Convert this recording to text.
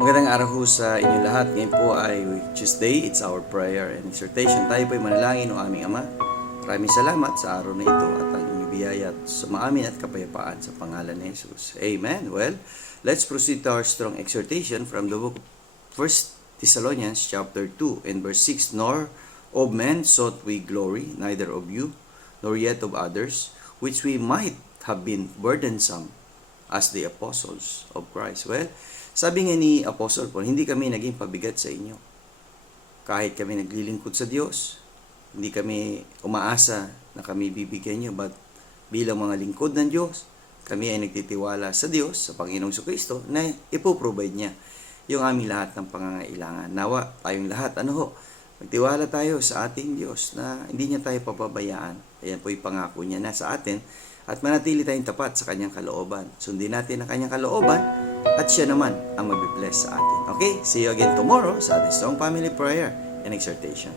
Magandang araw ho sa inyo lahat. Ngayon po ay Tuesday. It's our prayer and exhortation. Tayo po ay manalangin o aming Ama. Maraming salamat sa araw na ito at ang inyong biyaya at sumaamin at kapayapaan sa pangalan ni Jesus. Amen. Well, let's proceed to our strong exhortation from the book of 1 Thessalonians chapter 2 and verse 6. Nor of men sought we glory, neither of you, nor yet of others, which we might have been burdensome as the apostles of Christ. Well, sabi nga ni Apostle Paul, hindi kami naging pabigat sa inyo. Kahit kami naglilingkod sa Diyos, hindi kami umaasa na kami bibigyan nyo, but bilang mga lingkod ng Diyos, kami ay nagtitiwala sa Diyos, sa Panginoong Jesucristo, na ipoprovide niya yung aming lahat ng pangangailangan. Nawa, tayong lahat, magtiwala tayo sa ating Diyos na hindi niya tayo papabayaan. Ayan po yung pangako niya na sa atin at manatili tayong tapat sa kanyang kalooban. Sundin natin ang kanyang kalooban at siya naman ang mabibless sa atin. Okay? See you again tomorrow sa ating strong family prayer and exhortation.